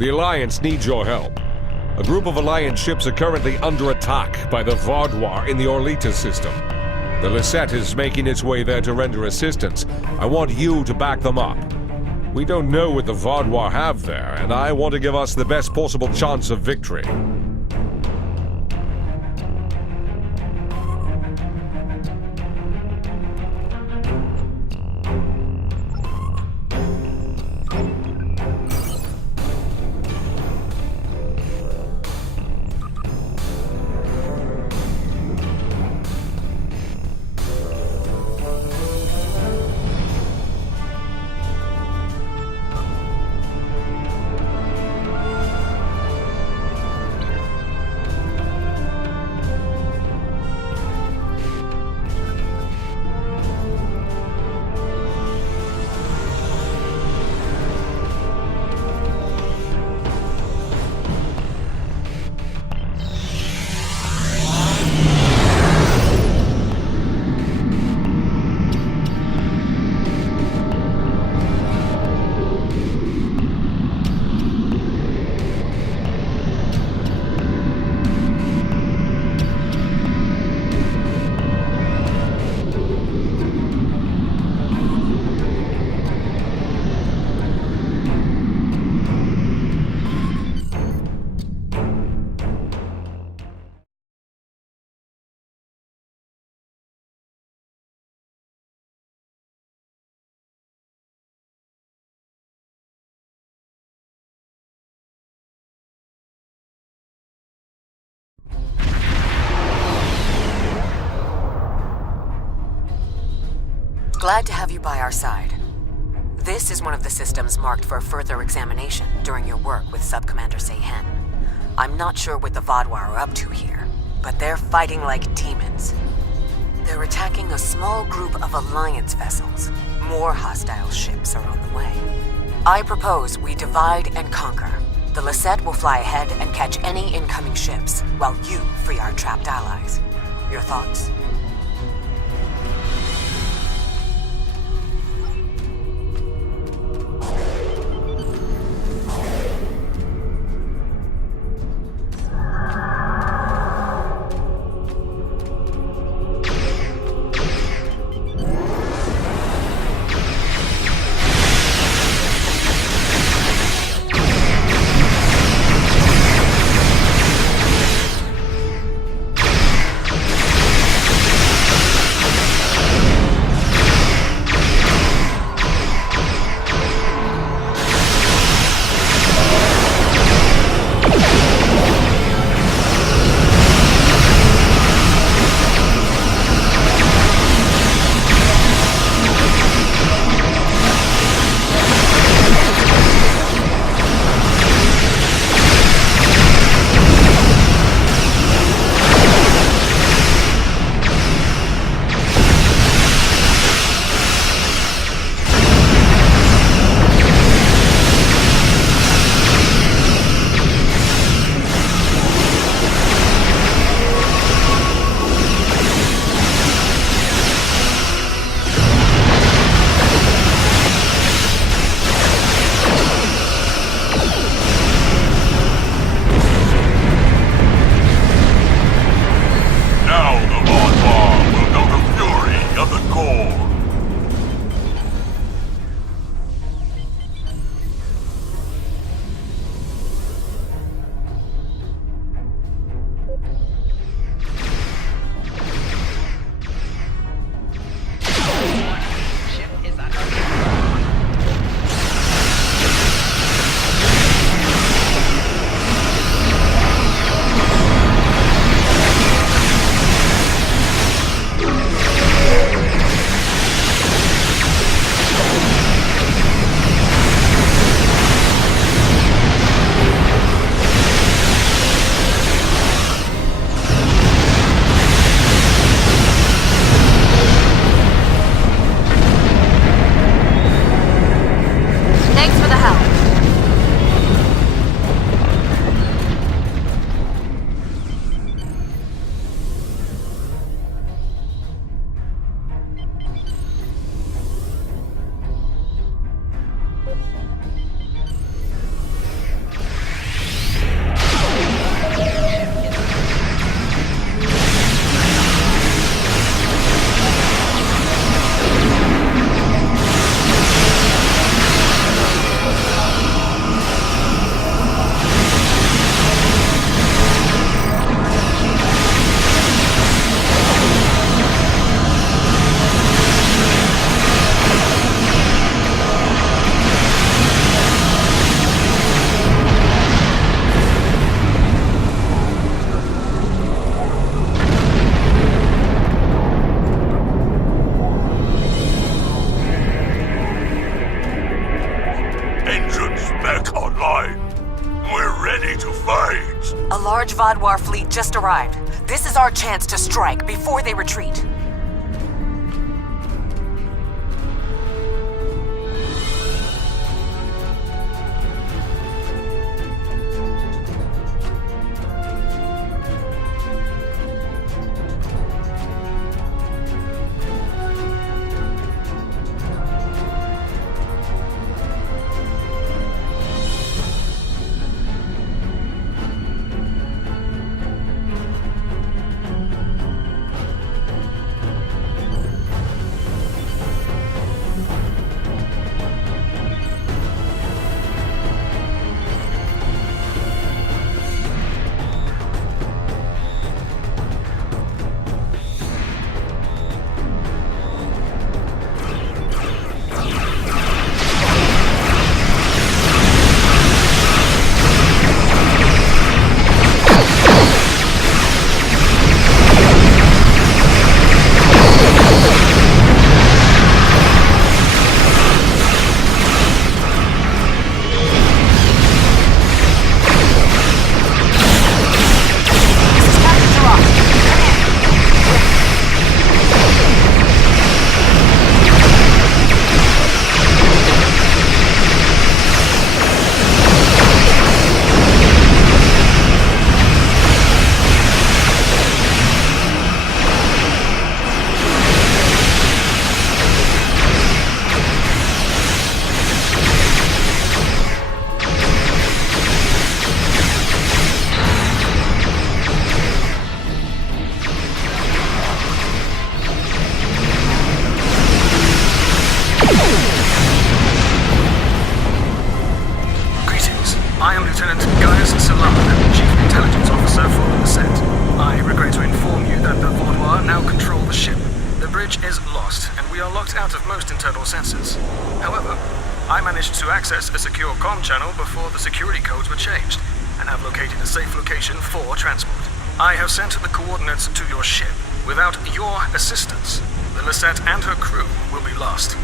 The Alliance needs your help. A group of Alliance ships are currently under attack by the Vaudois in the Orlita system. The Lisette is making its way there to render assistance. I want you to back them up. We don't know what the Vaudois have there, and I want to give us the best possible chance of victory. Glad to have you by our side. This is one of the systems marked for further examination during your work with Sub-Commander Seyhen. I'm not sure what the Vaudois are up to here, but they're fighting like demons. They're attacking a small group of Alliance vessels. More hostile ships are on the way. I propose we divide and conquer. The Lisette will fly ahead and catch any incoming ships, while you free our trapped allies. Your thoughts? fight! A large Vodwar fleet just arrived. This is our chance to strike before they retreat. I managed to access a secure comm channel before the security codes were changed, and have located a safe location for transport. I have sent the coordinates to your ship. Without your assistance, the Lisette and her crew will be lost.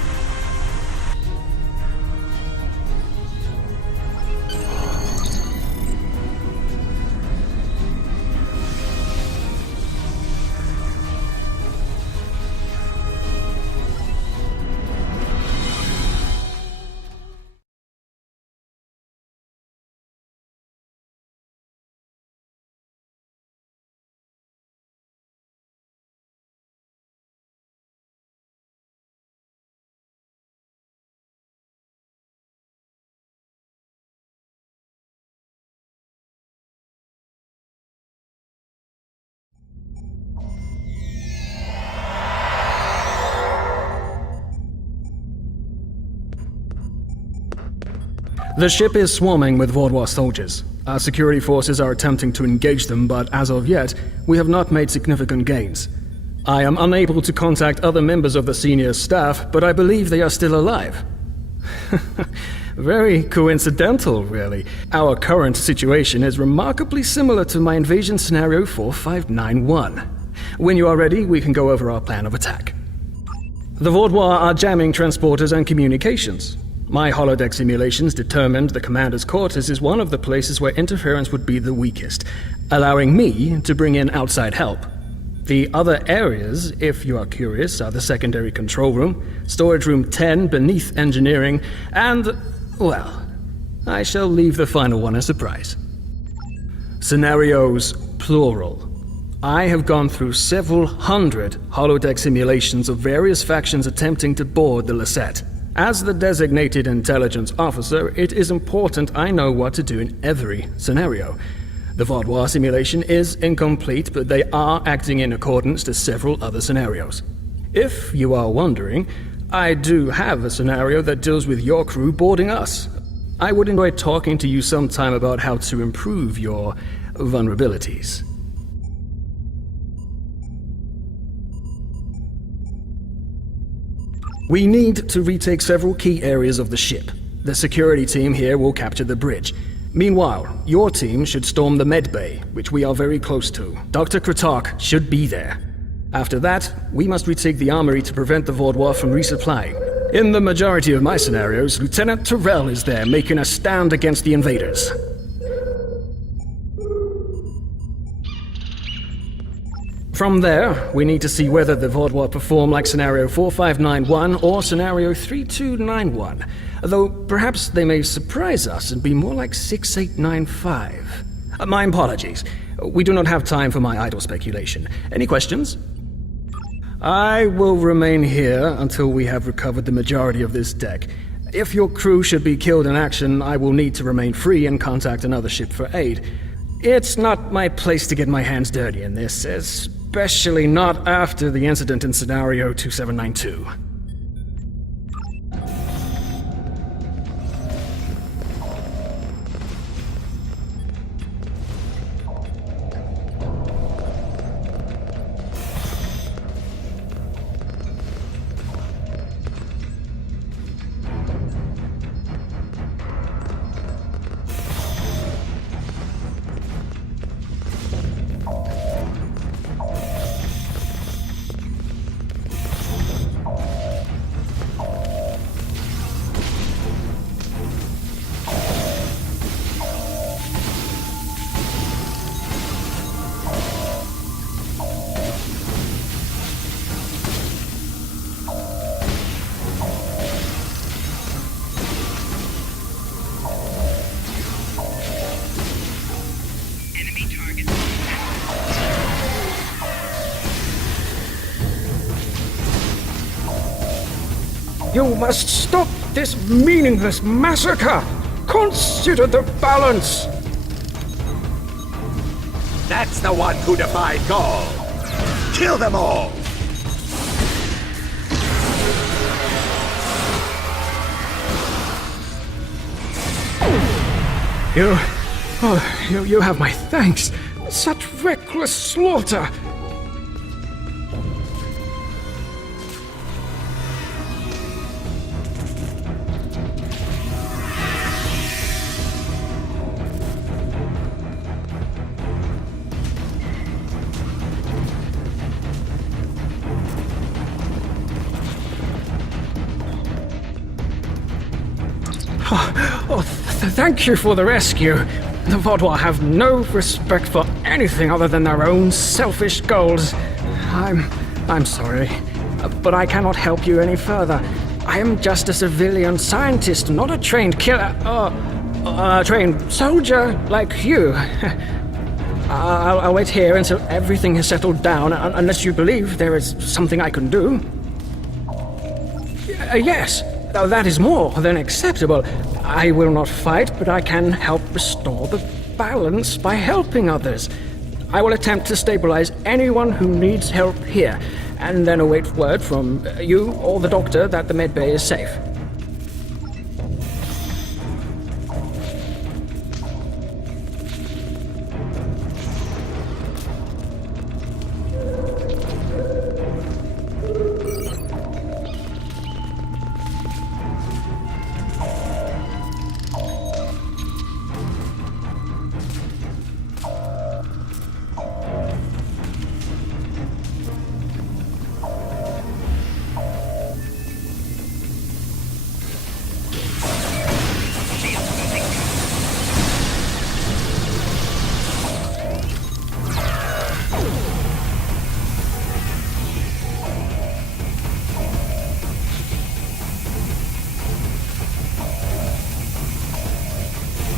The ship is swarming with Vaudois soldiers. Our security forces are attempting to engage them, but as of yet, we have not made significant gains. I am unable to contact other members of the senior staff, but I believe they are still alive. Very coincidental, really. Our current situation is remarkably similar to my invasion scenario 4591. When you are ready, we can go over our plan of attack. The Vaudois are jamming transporters and communications. My holodeck simulations determined the commander's quarters is one of the places where interference would be the weakest, allowing me to bring in outside help. The other areas, if you are curious, are the secondary control room, storage room 10 beneath engineering, and, well, I shall leave the final one a surprise. Scenarios, plural. I have gone through several hundred holodeck simulations of various factions attempting to board the Lisette. As the designated intelligence officer, it is important I know what to do in every scenario. The Vaudois simulation is incomplete, but they are acting in accordance to several other scenarios. If you are wondering, I do have a scenario that deals with your crew boarding us. I would enjoy talking to you sometime about how to improve your vulnerabilities. We need to retake several key areas of the ship. The security team here will capture the bridge. Meanwhile, your team should storm the med bay, which we are very close to. Dr. Kratok should be there. After that, we must retake the armory to prevent the Vaudois from resupplying. In the majority of my scenarios, Lieutenant Terrell is there making a stand against the invaders. From there, we need to see whether the Vaudois perform like Scenario 4591 or Scenario 3291, though perhaps they may surprise us and be more like 6895. My apologies. We do not have time for my idle speculation. Any questions? I will remain here until we have recovered the majority of this deck. If your crew should be killed in action, I will need to remain free and contact another ship for aid. It's not my place to get my hands dirty in this, especially not after the incident in Scenario 2792. You must stop this meaningless massacre! Consider the balance! That's the one who defied Gaul! Kill them all! You have my thanks. Such reckless slaughter! Thank you for the rescue. The Vaudois have no respect for anything other than their own selfish goals. I'm sorry, but I cannot help you any further. I am just a civilian scientist, not a trained killer, a trained soldier like you. I'll wait here until everything has settled down, unless you believe there is something I can do. Yes, that is more than acceptable. I will not fight, but I can help restore the balance by helping others. I will attempt to stabilize anyone who needs help here, and then await word from you or the doctor that the medbay is safe.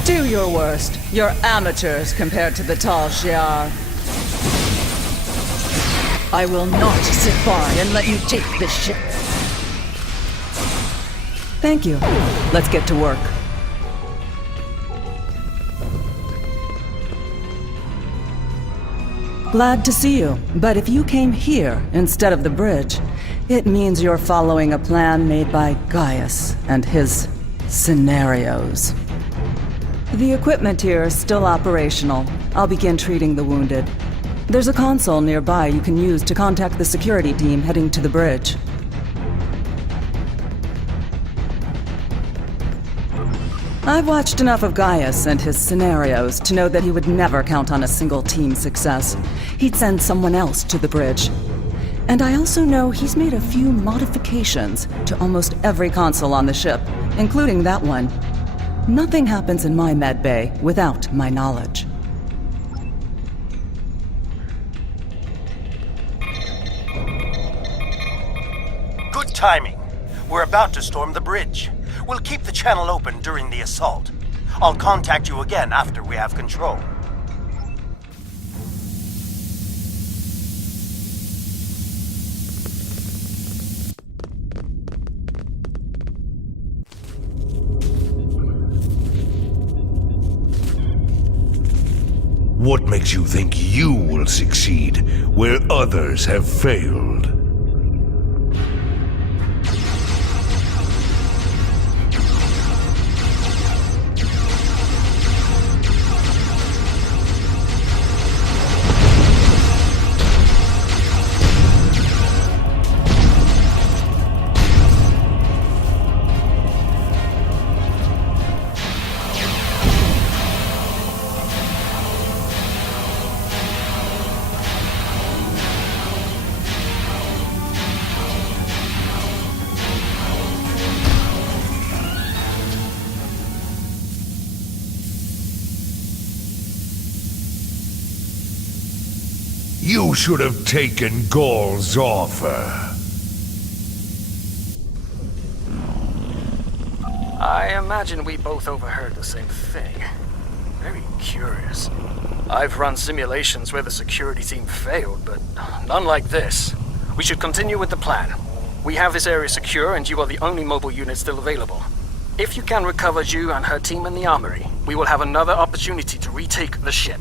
Do your worst. You're amateurs compared to the tall Shiar. I will not sit by and let you take this ship. Thank you. Let's get to work. Glad to see you, but if you came here instead of the bridge, it means you're following a plan made by Gaius and his scenarios. The equipment here is still operational. I'll begin treating the wounded. There's a console nearby you can use to contact the security team heading to the bridge. I've watched enough of Gaius and his scenarios to know that he would never count on a single team success. He'd send someone else to the bridge. And I also know he's made a few modifications to almost every console on the ship, including that one. Nothing happens in my medbay without my knowledge. timing. We're about to storm the bridge. We'll keep the channel open during the assault. I'll contact you again after we have control. What makes you think you will succeed where others have failed? You should have taken Gaul's offer. I imagine we both overheard the same thing. Very curious. I've run simulations where the security team failed, but none like this. We should continue with the plan. We have this area secure, and you are the only mobile unit still available. If you can recover Zhu and her team in the armory, we will have another opportunity to retake the ship.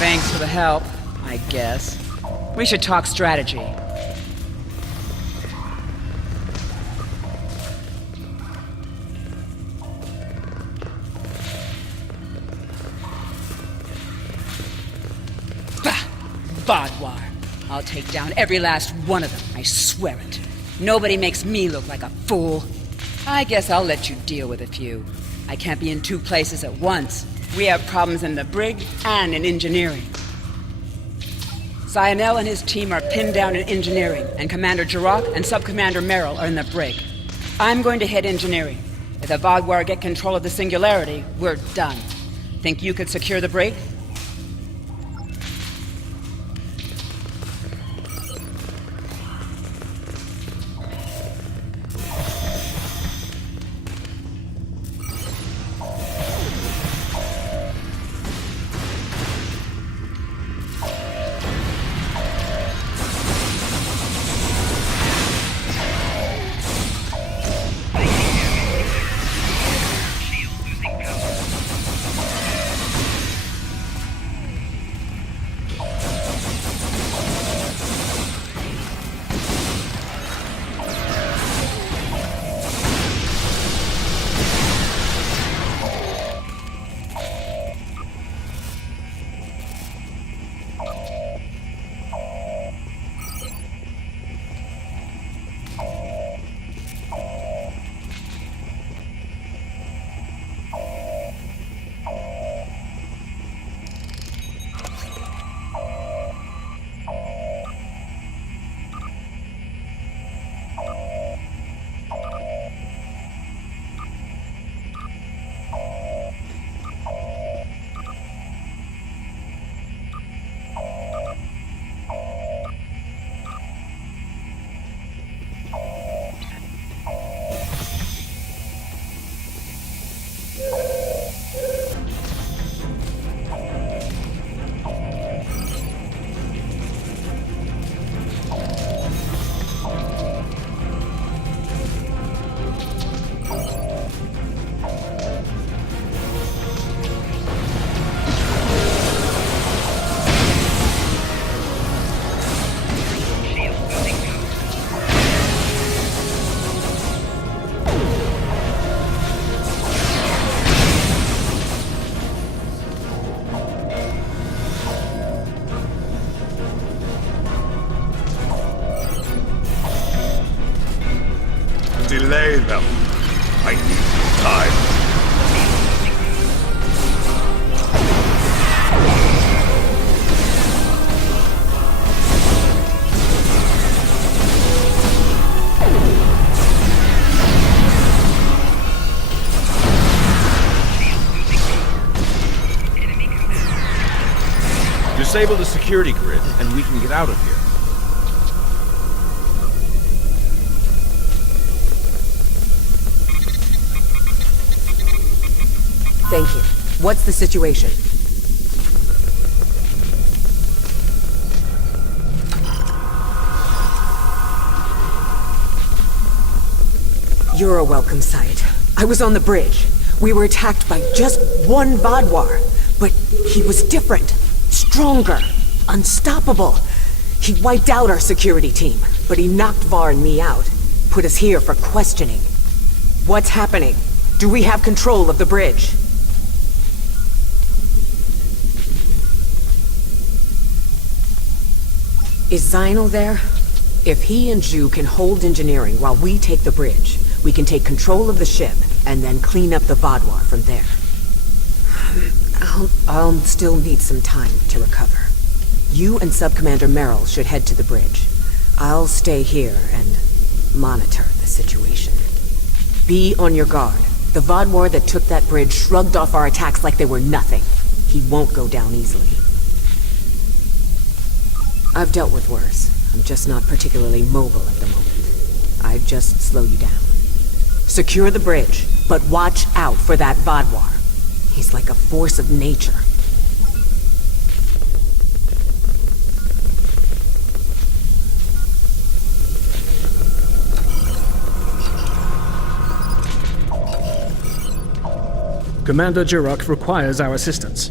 Thanks for the help, I guess. We should talk strategy. Bah! Vaadwaur. I'll take down every last one of them, I swear it. Nobody makes me look like a fool. I guess I'll let you deal with a few. I can't be in two places at once. We have problems in the brig and in engineering. Zionel and his team are pinned down in engineering, and Commander Jirok and Sub-Commander Merrill are in the brig. I'm going to hit engineering. If the Vaadwaur get control of the Singularity, we're done. Think you could secure the brig? Disable the security grid, and we can get out of here. Thank you. What's the situation? You're a welcome sight. I was on the bridge. We were attacked by just one Vaadwaur, but he was different, stronger, unstoppable. He wiped out our security team, but he knocked Var and me out, put us here for questioning. What's happening? Do we have control of the bridge? Is Zinal there? If he and Zhu can hold engineering while we take the bridge, we can take control of the ship and then clean up the Vaadwaur from there. I'll still need some time to recover. You and Sub-Commander Merrill should head to the bridge. I'll stay here and monitor the situation. Be on your guard. The Vaadwaur that took that bridge shrugged off our attacks like they were nothing. He won't go down easily. I've dealt with worse. I'm just not particularly mobile at the moment. I'd just slow you down. Secure the bridge, but watch out for that Vaadwaur. He's like a force of nature. Commander Jirok requires our assistance.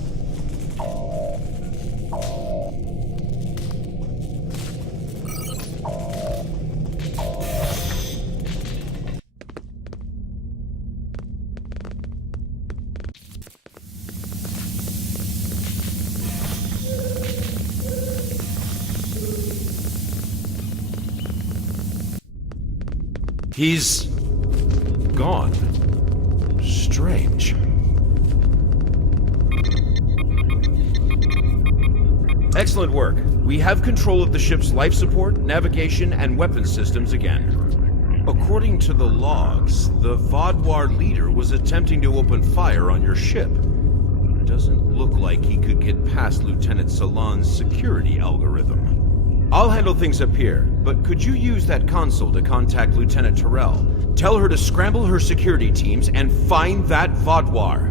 He's gone. Strange. Excellent work. We have control of the ship's life support, navigation, and weapons systems again. According to the logs, the Vaadwaur leader was attempting to open fire on your ship. Doesn't look like he could get past Lieutenant Salon's security algorithm. I'll handle things up here, but could you use that console to contact Lieutenant Terrell? Tell her to scramble her security teams and find that Vaadwaur.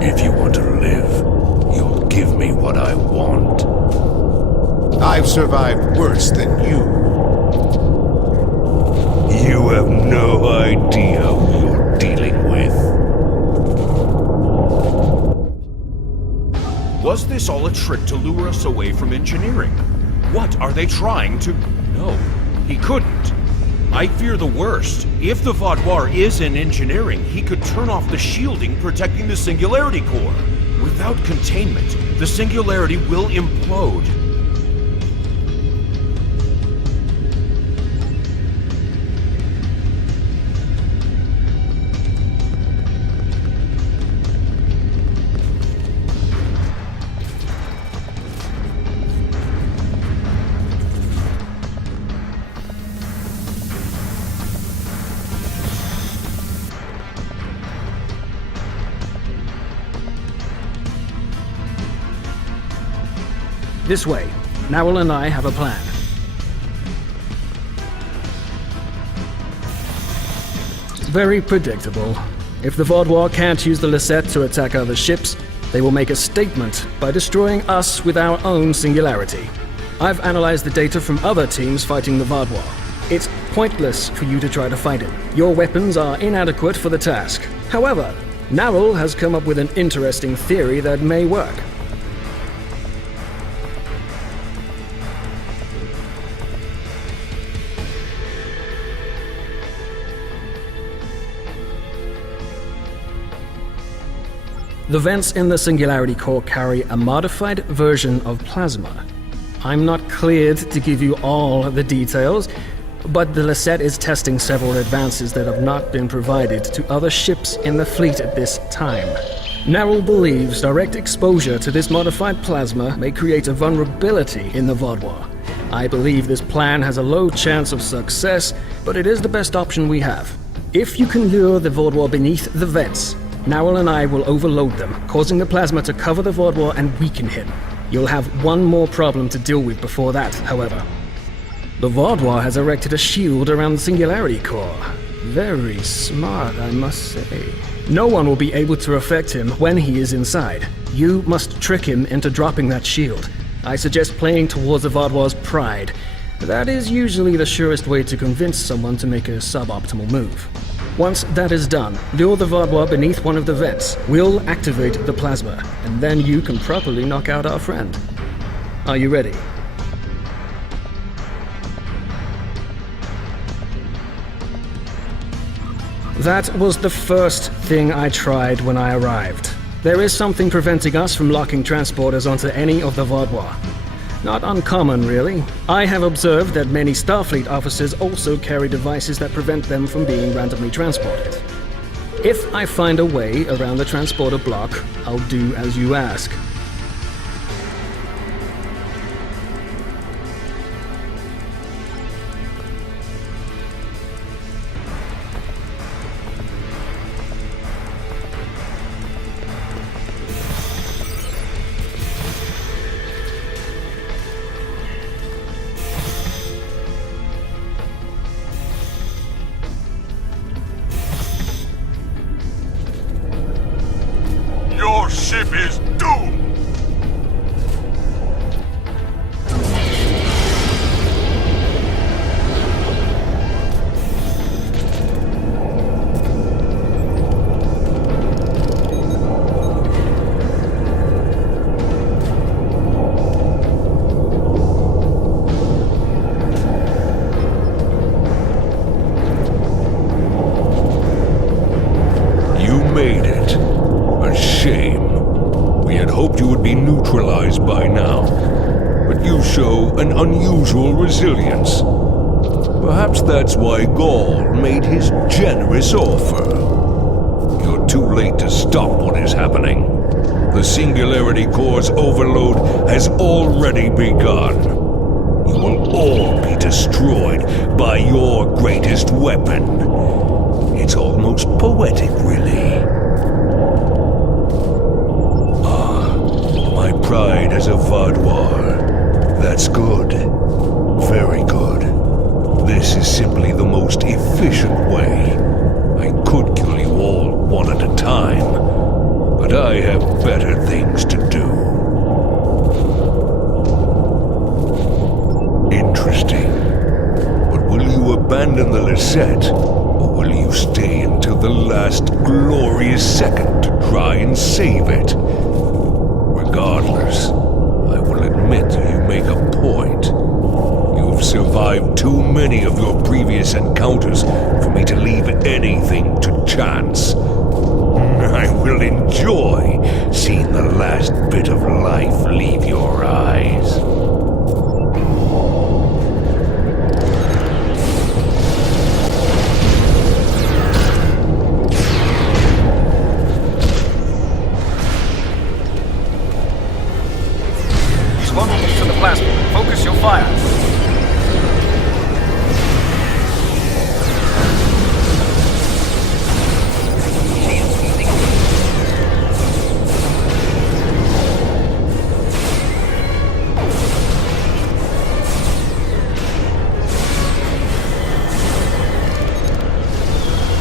If you want to live, you'll give me what I want. I've survived worse than you. You have no idea who you're dealing with. Was this all a trick to lure us away from engineering? What are they trying to... No, he couldn't. I fear the worst. If the Vaadwaur is in engineering, he could turn off the shielding protecting the Singularity Core. Without containment, the Singularity will implode. This way. Narwhal and I have a plan. Very predictable. If the Vaadwaur can't use the Lisette to attack other ships, they will make a statement by destroying us with our own singularity. I've analyzed the data from other teams fighting the Vaadwaur. It's pointless for you to try to fight it. Your weapons are inadequate for the task. However, Narwhal has come up with an interesting theory that may work. The vents in the Singularity Core carry a modified version of plasma. I'm not cleared to give you all the details, but the Lisette is testing several advances that have not been provided to other ships in the fleet at this time. Narrell believes direct exposure to this modified plasma may create a vulnerability in the Vaudois. I believe this plan has a low chance of success, but it is the best option we have. If you can lure the Vaudois beneath the vents, Narell and I will overload them, causing the plasma to cover the Vaudois and weaken him. You'll have one more problem to deal with before that, however. The Vaudois has erected a shield around the Singularity Core. Very smart, I must say. No one will be able to affect him when he is inside. You must trick him into dropping that shield. I suggest playing towards the Vaudois' pride. That is usually the surest way to convince someone to make a suboptimal move. Once that is done, lure the Vaudois beneath one of the vents. We'll activate the plasma, and then you can properly knock out our friend. Are you ready? That was the first thing I tried when I arrived. There is something preventing us from locking transporters onto any of the Vaudois. Not uncommon, really. I have observed that many Starfleet officers also carry devices that prevent them from being randomly transported. If I find a way around the transporter block, I'll do as you ask. Your ship is doomed! You made it. A shame. We had hoped you would be neutralized by now. But you show an unusual resilience. Perhaps that's why Gaul made his generous offer. You're too late to stop what is happening. The Singularity Core's overload has already begun. You will all be destroyed by your greatest weapon. It's almost poetic, really. My pride as a Vaudois. That's good. Very good. This is simply the most efficient way. I could kill you all one at a time, but I have better things to do. Interesting. But will you abandon the Lisette, or will you stay until the last glorious second to try and save it? Regardless, I will admit you make a point. You've survived too many of your previous encounters for me to leave anything to chance. I will enjoy seeing the last bit of life leave your eyes. To the plasma. Focus your fire.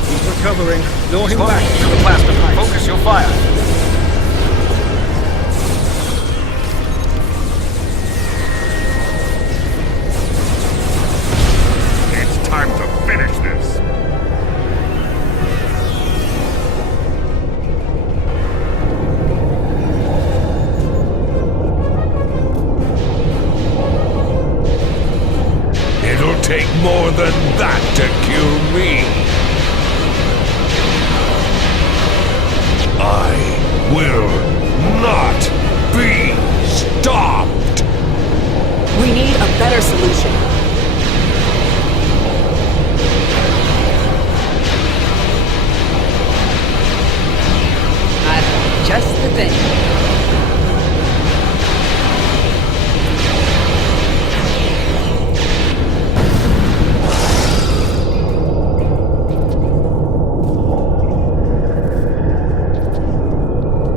He's recovering. Lure him back to the plasma. Focus your fire. Time to finish this! It'll take more than that to kill me! I will not be stopped! We need a better solution. thing.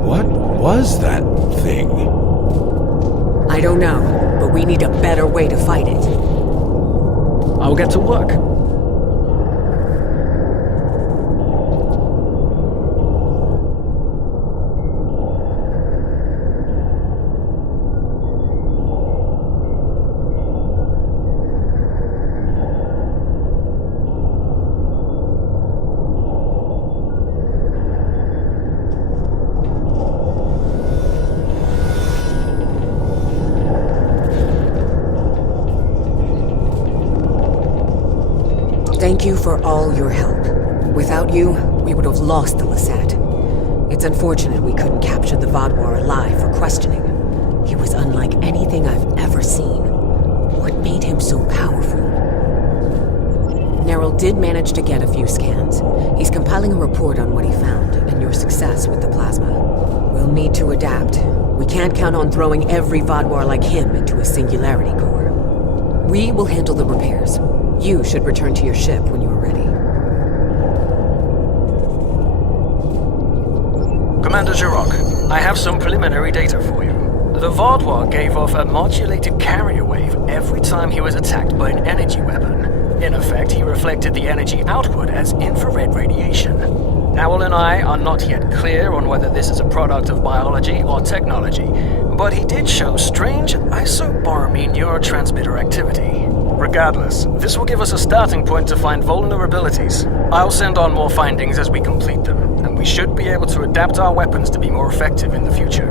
What was that thing? I don't know, but we need a better way to fight it. I'll get to work. Thank you for all your help. Without you, we would have lost the Lisette. It's unfortunate we couldn't capture the Vaadwaur alive for questioning. He was unlike anything I've ever seen. What made him so powerful? Neril did manage to get a few scans. He's compiling a report on what he found and your success with the plasma. We'll need to adapt. We can't count on throwing every Vaadwaur like him into a singularity core. We will handle the repairs. You should return to your ship when you are ready. Commander Jirok, I have some preliminary data for you. The Vaadwaur gave off a modulated carrier wave every time he was attacked by an energy weapon. In effect, he reflected the energy output as infrared radiation. Owl and I are not yet clear on whether this is a product of biology or technology, but he did show strange isoboromine neurotransmitter activity. Regardless, this will give us a starting point to find vulnerabilities. I'll send on more findings as we complete them, and we should be able to adapt our weapons to be more effective in the future.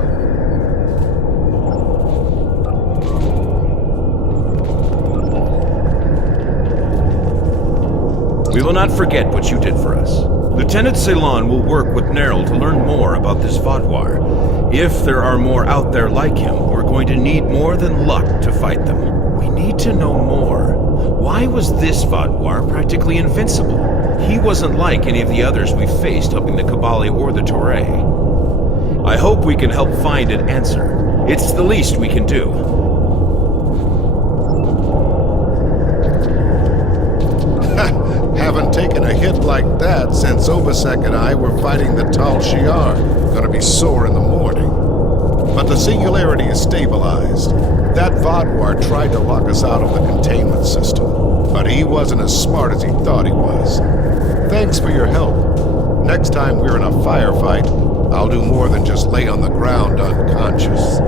We will not forget what you did for us. Lieutenant Ceylon will work with Neril to learn more about this Vaadwaur. If there are more out there like him, we're going to need more than luck to fight them. We need to know more. Why was this Vaadwaur practically invincible? He wasn't like any of the others we faced helping the Kabali or the Toray. I hope we can help find an answer. It's the least we can do. Haven't taken a hit like that since Obasek and I were fighting the Tal Shiar. Gonna be sore in the morning. But the singularity is stabilized. That Vaadwaur tried to lock us out of the containment system, but he wasn't as smart as he thought he was. Thanks for your help. Next time we're in a firefight, I'll do more than just lay on the ground unconscious.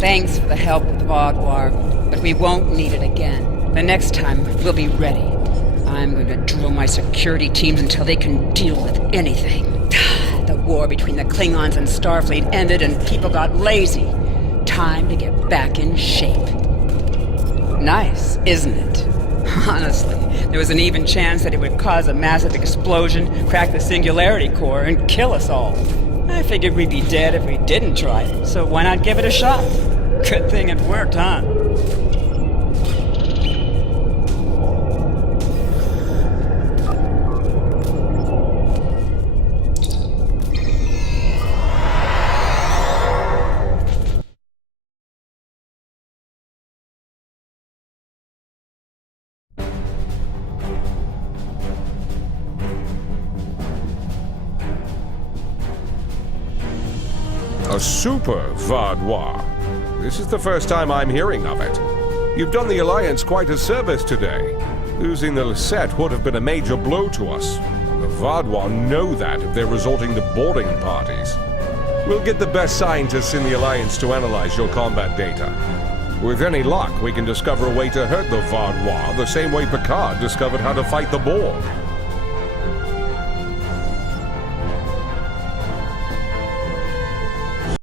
Thanks for the help with the Vaadwaur, but we won't need it again. The next time, we'll be ready. I'm going to drill my security teams until they can deal with anything. The war between the Klingons and Starfleet ended and people got lazy. Time to get back in shape. Nice, isn't it? Honestly, there was an even chance that it would cause a massive explosion, crack the singularity core, and kill us all. I figured we'd be dead if we didn't try it, so why not give it a shot? Good thing it worked, huh? A super Vaadwaur. This is the first time I'm hearing of it. You've done the Alliance quite a service today. Losing the Lisette would have been a major blow to us. And the Vaadwaur know that if they're resorting to boarding parties. We'll get the best scientists in the Alliance to analyze your combat data. With any luck, we can discover a way to hurt the Vaadwaur the same way Picard discovered how to fight the Borg.